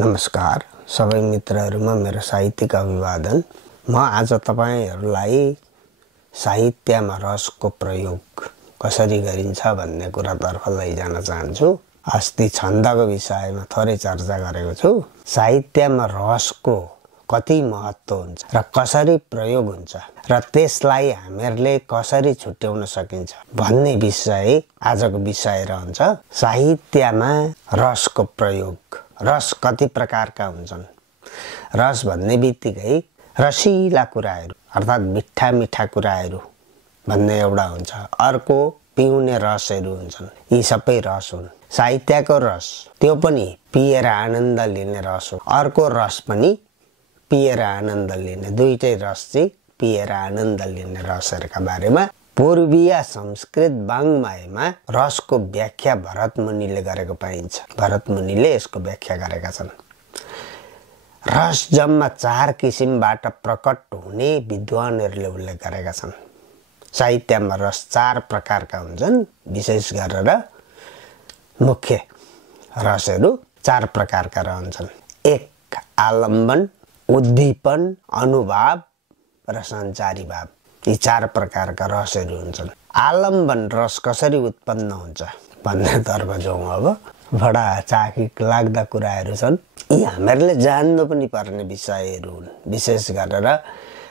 नमस्कार सबै मित्रहरुमा मेरो साहित्यिक अभिवादन। म आज तपाईहरुलाई साहित्यमा रसको प्रयोग कसरी गरिन्छ भन्ने कुरातर्फ लैजान चाहन्छु। अस्ति छन्दको विषयमा थोरै चर्चा गरेको छु। साहित्यमा रसको कति महत्व हुन्छ र कसरी प्रयोग हुन्छ र त्यसलाई हामीहरूले कसरी छुट्याउन सकिन्छ भन्ने विषय आजको विषय रहन्छ। साहित्यमा रसको प्रयोग। रस कति प्रकारका हुन्छन्। रस भन्ने बित्तिकै रसिला कुराहरू अर्थात् मिठा मिठा कुराहरू भन्ने एउटा हुन्छ। अर्को पिउने रसहरू हुन्छन्। यी सबै रस हुन्। साहित्यको रस त्यो पनि पिएर आनन्द लिने रस हो। अर्को रस पनि पिएर आनन्द लिने, दुईटै रस चाहिँ पिएर आनन्द लिने रसहरूका बारेमा पूर्वीय संस्कृत वाङ्मयमा रसको व्याख्या भरत मुनिले गरेको पाइन्छ। भरत मुनिले यसको व्याख्या गरेका छन्। रस जम्मा 4 किसिमबाट प्रकट हुने विद्वानहरूले उल्लेख गरेका छन्। साहित्यमा रस 4 प्रकारका हुन्छन्। विशेष गरेर मुख्य रसहरू 4 प्रकारका रहन्छन्। 1 आलम्बन, उद्दीपन, अनुभाव र सञ्चारी भाव। यी 4 प्रकारका रसहरू हुन्छन्। आलम्बन रस कसरी उत्पन्न हुन्छ भन्ने तर्फ जाउँ। अब बडा चाखिक लाग्दा कुराहरू छन्। यी हामीहरूले जान्नु पनि पर्ने विषयहरू हुन्। विशेष गरेर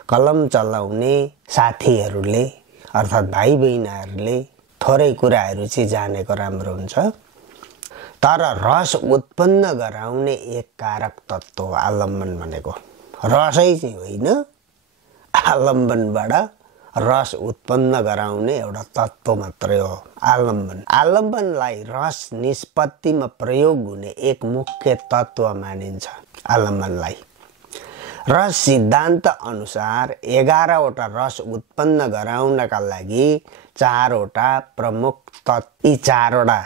कलम चलाउने साथीहरूले अर्थात् भाइ बहिनीहरूले थोरै कुराहरू चाहिँ जानेको राम्रो हुन्छ। तर रस उत्पन्न गराउने एक कारक तत्त्व हो आलम्बन भनेको। रसै चाहिँ होइन, आलम्बनबाट रस उत्पन्न गराउने एउटा तत्त्व मात्रै हो आलम्बन। आलम्बनलाई रस निष्पत्तिमा प्रयोग हुने एक मुख्य तत्त्व मानिन्छ। आलम्बनलाई रस सिद्धान्त अनुसार 11 वटा रस उत्पन्न गराउनका लागि 4 वटा प्रमुख तत्त्व, यी 4 वटा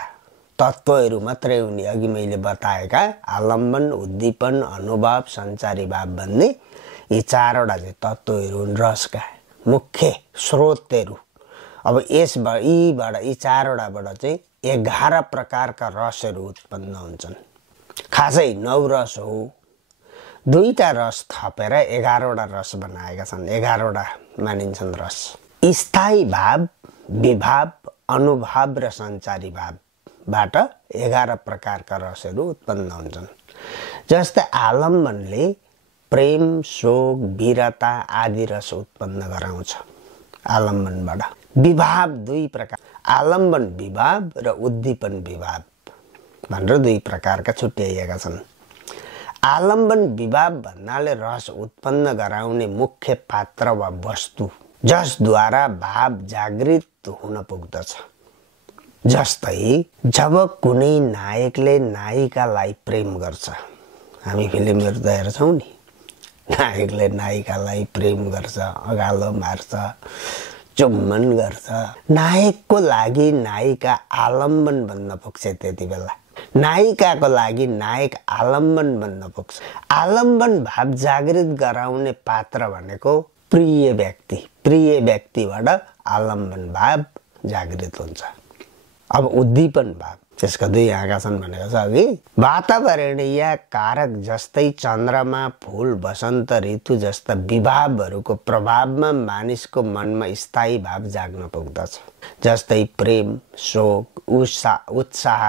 तत्त्वहरू मात्रै हुने। अघि मैले बताएका आलम्बन, उद्दीपन, अनुभाव, सञ्चारी भाव भन्ने यी 4 वटा चाहिँ तत्त्वहरू हुन् रसका मुख्य स्रोतहरू। अब यसबाट यी 4 वटाबाट चाहिँ 11 प्रकारका रसहरू उत्पन्न हुन्छन्। खासै 9 रस हो। 2टा रस थपेर 11 वटा रस बनाएका छन्। 11 वटा मानिन्छन् रस। स्थायी भाव, विभाव, अनुभाव र सञ्चारी भावबाट 11 प्रकारका रसहरू उत्पन्न हुन्छन्। जस्तै आलम्बनले प्रेम, शोक, वीरता आदि रस उत्पन्न गराउँछ। आलम्बनबाट विभाव 2 प्रकार, आलम्बन विभाव र उद्दीपन विभाव भनेर 2 प्रकारका छुट्याइएका छन्। आलम्बन विभाव भन्नाले रस उत्पन्न गराउने मुख्य पात्र वा वस्तु जसद्वारा भाव जागृत हुन पुग्दछ। जस्तै जब कुनै नायकले नायिकालाई प्रेम गर्छ, हामी फिल्महरू त हेर्छौँ नि, नायकले नायिकालाई प्रेम गर्छ, अगालो मार्छ, चुम्बन गर्छ। नायकको लागि नायिका आलम्बन बन्न पुग्छ। त्यति बेला नायिकाको लागि नायक आलम्बन बन्न पुग्छ। आलम्बन भाव जागृत गराउने पात्र भनेको प्रिय व्यक्ति। प्रिय व्यक्तिबाट आलम्बन भाव जागृत हुन्छ। अब उद्दीपन भाव, त्यसका 2 आँखा छन् भनेको छ अघि। वातावरणीय कारक जस्तै चन्द्रमा, फूल, वसन्त ऋतु जस्ता विभावहरूको प्रभावमा मानिसको मनमा स्थायी भाव जाग्न पुग्दछ। जस्तै प्रेम, शोक, उत्साह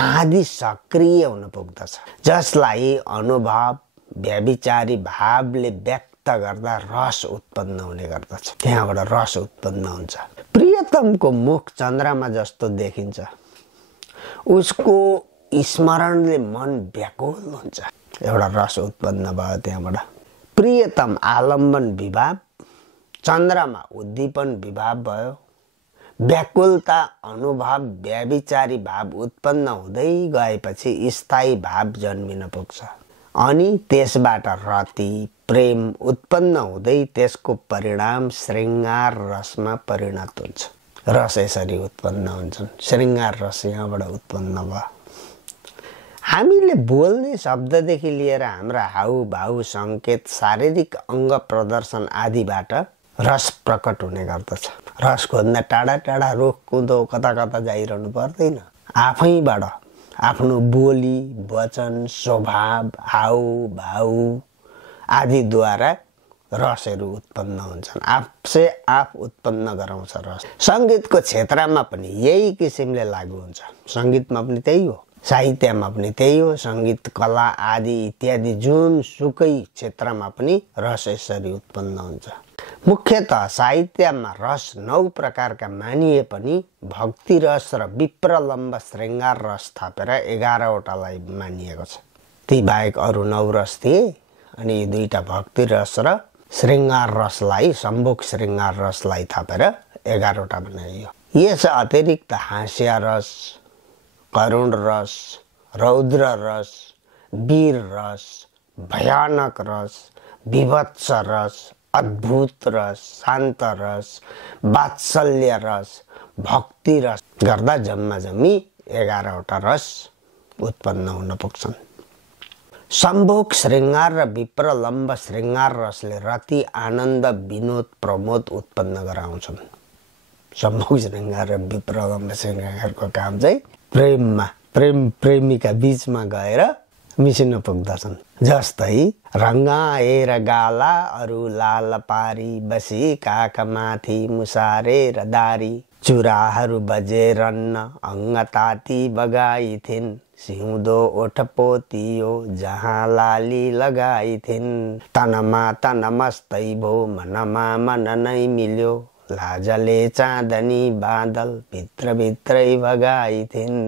आदि सक्रिय हुन पुग्दछ, जसलाई अनुभव, व्यभिचारी भावले व्यक्त गर्दा रस उत्पन्न हुने गर्दछ। त्यहाँबाट रस उत्पन्न हुन्छ। प्रियतमको मुख चन्द्रमा जस्तो देखिन्छ, उसको स्मरणले मन व्याकुल हुन्छ। एउटा रस उत्पन्न भयो त्यहाँबाट। प्रियतम आलम्बन विभाव, चन्द्रमा उद्दीपन विभाव भयो। व्याकुलता, अनुभव, व्यभिचारी भाव उत्पन्न हुँदै गएपछि स्थायी भाव जन्मिन पुग्छ अनि त्यसबाट रति, प्रेम उत्पन्न हुँदै त्यसको परिणाम श्रृङ्गार रसमा परिणत हुन्छ। रस यसरी उत्पन्न हुन्छन्। श्रृङ्गार रस यहाँबाट उत्पन्न भयो। हामीले बोल्ने शब्ददेखि लिएर हाम्रा हाउभाउ, सङ्केत, शारीरिक अङ्ग प्रदर्शन आदिबाट रस प्रकट हुने गर्दछ। रस खोज्न टाढा टाढा रुख कुदो कता कता जाइरहनु पर्दैन। आफैबाट आफ्नो बोली वचन स्वभाव हाउभाउ आदिद्वारा रसहरू उत्पन्न हुन्छन्। आफसे आफ उत्पन्न गराउँछ रस। सङ्गीतको क्षेत्रमा पनि यही किसिमले लागु हुन्छ। सङ्गीतमा पनि त्यही हो, साहित्यमा पनि त्यही हो, सङ्गीत कला आदि इत्यादि जुनसुकै क्षेत्रमा पनि रस यसरी उत्पन्न हुन्छ। मुख्यतः साहित्यमा रस 9 प्रकारका मानिए पनि भक्ति रस र विप्रलम्ब श्रृङ्गार रस थपेर 11वटालाई मानिएको छ। ती बाहेक अरू 9 रस थिए अनि यी 2टा भक्ति रस र श्रृङ्गार रसलाई सम्भोग श्रृङ्गार रसलाई थपेर 11वटा बनाइयो। यस अतिरिक्त हास्य रस, करुण रस, रौद्र रस, वीर रस, भयानक रस, विभत्स रस, अद्भुत रस, शान्त रस, वात्सल्य रस, भक्ति रस गर्दा जम्मा जम्मी 11वटा रस उत्पन्न हुन पुग्छन्। सम्भोग श्रृङ्गार र विप्रलम्ब श्रृङ्गार रसले रति आनन्द विनोद प्रमोद उत्पन्न गराउँछन्। सम्भोग श्रृङ्गार र विप्रलम्ब श्रृङ्गारको काम चाहिँ प्रेममा प्रेमिका बीचमा गएर मिसिन पुग्दछन्। जस्तै रङ्गाएर गाला अरू लाल पारी बसी काखमाथि मुसारेर दारी चुराहरू बजे रन्न अङ्गताती बगाइथिन् सिउँदो ओठ पोतियो जहाँ लाली लगाइथिन् तनमा तन मस्तै भो मनमा मन नै मिल्यो लाजले चाँदनी बादल भित्रै भगाइथिन्।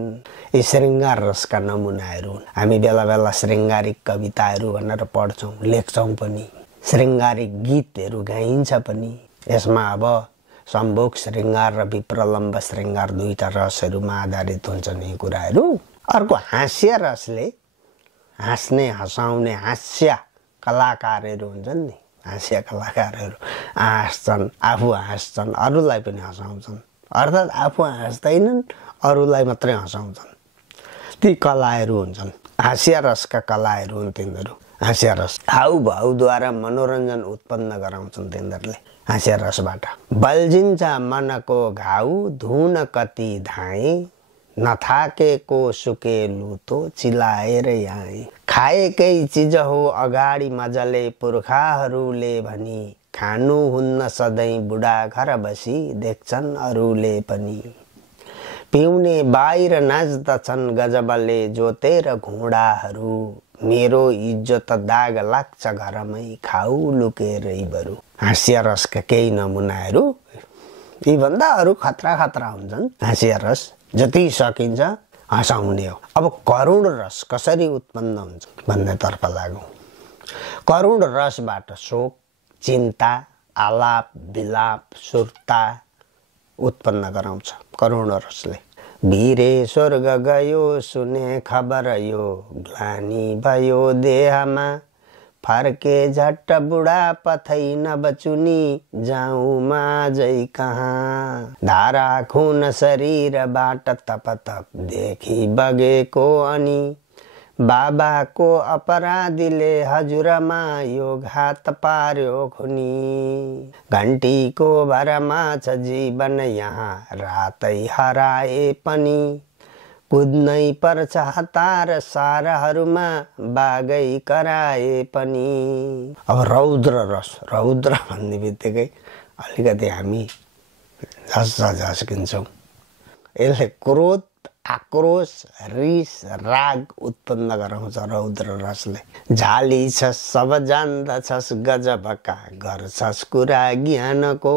यी श्रृङ्गार रसका नमुनाहरू हुन्। हामी बेला बेला श्रृङ्गारिक कविताहरू भनेर पढ्छौँ, लेख्छौँ पनि, श्रृङ्गारिक गीतहरू गाइन्छ पनि। यसमा अब सम्भोग श्रृङ्गार र विप्रलम्ब श्रृङ्गार 2टा रसहरूमा आधारित हुन्छन् यी कुराहरू। अर्को हास्य रसले हाँस्ने हँसाउने हास्य कलाकारहरू हुन्छन् नि, हास्य कलाकारहरू हाँस्छन्, आफू हाँस्छन्, अरूलाई पनि हँसाउँछन्, अर्थात् आफू हाँस्दैनन् अरूलाई मात्रै हँसाउँछन्। ती कलाहरू हुन्छन्, हास्य रसका कलाहरू हुन् तिनीहरू। हास्य रस हाउभाउद्वारा मनोरञ्जन उत्पन्न गराउँछन् तिनीहरूले हास्य रसबाट। बल्झिन्छ मनको घाउ धुन कति धाए नथाकेको सुके लुतो चिलाएर आए खाएकै चिज हो अगाडि मजाले पुर्खाहरूले भनी खानु हुन्न सधैँ बुढा घर बसी देख्छन् अरूले पनि पिउने बाहिर नाच्दछन् गजबले जोतेर घुँडाहरू मेरो इज्जत दाग लाग्छ घरमै खाऊ लुकेरै बरु। हास्य रसका केही नमुनाहरू यीभन्दा अरू खतरा खतरा हुन्छन्। हास्य रस जति सकिन्छ हँसाउने हो। अब करुण रस कसरी उत्पन्न हुन्छ भन्नेतर्फ लागौँ। करुण रसबाट शोक चिन्ता आलाप विलाप सुर्ता उत्पन्न गराउँछ करुण रसले। वीरे स्वर्ग गयो सुने खबर यो ग्लानी भयो देहमा फर्के झट्ट बुढा पथै नबचुनी जाउँमा जै कहाँ धारा खुन शरीरबाट तपतप देखि बगेको अनि बाबाको अपराधीले हजुरमा यो घात पार्यो खुनी घन्टीको भरमा छ जीवन यहाँ रातै हराए पनि कुद्नै पर्छ हतार सारहरूमा बागै कराए पनि। अब रौद्र रस, रौद्र भन्ने बित्तिकै अलिकति हामी झस्किन्छौँ। यसले क्रोध आक्रोश रिस राग उत्पन्न गराउँछ रौद्र रसले। झाली छस् सब जान्दछस् गजबका गर्छस् कुरा ज्ञानको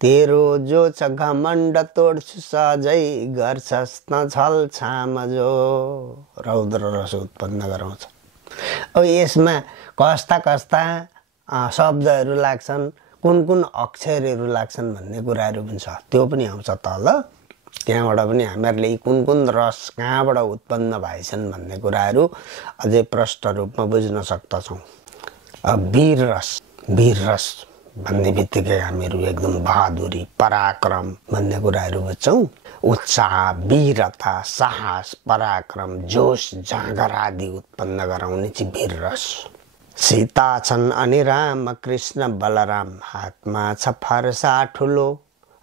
तेरो जो छ घमण्ड तोड्छु सजै गर्छस् न छल छाम जो रौद्र रस उत्पन्न गराउँछ। अब यसमा कस्ता कस्ता शब्दहरू लाग्छन्, कुन अक्षरहरू लाग्छन् भन्ने कुराहरू पनि छ, त्यो पनि आउँछ तल। त्यहाँबाट पनि हामीहरूले कुन रस कहाँबाट उत्पन्न भएछन् भन्ने कुराहरू अझै प्रष्ट रूपमा बुझ्न सक्दछौँ। वीर रस भन्ने बित्तिकै हामीहरू एकदम बहादुरी पराक्रम भन्ने कुराहरू बुझ्छौँ। उत्साह वीरता साहस पराक्रम जोश जाँगर आदि उत्पन्न गराउने चाहिँ वीर रस। सीता छन् अनि राम कृष्ण बलराम हातमा छ फर्सा ठुलो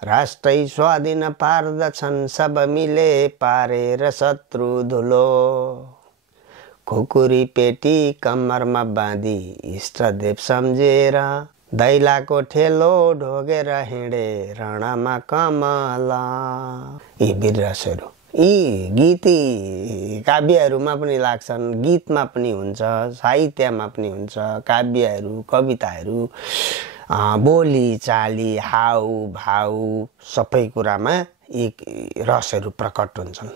राष्ट्रै स्वाधीन पार्दछन् सब मिले पारेर शत्रु धुलो खुकुरी पेटी कम्मरमा बाँधी इष्टदेव सम्झेर दैलाको ठेलो ढोगेर हिँडे रणमा कमला। यी वीररसहरू यी गीती काव्यहरूमा पनि लाग्छन्, गीतमा पनि हुन्छ, साहित्यमा पनि हुन्छ। काव्यहरू कविताहरू बोली चाली हाउ भाउ सबै कुरामा यी रसहरू प्रकट हुन्छन्।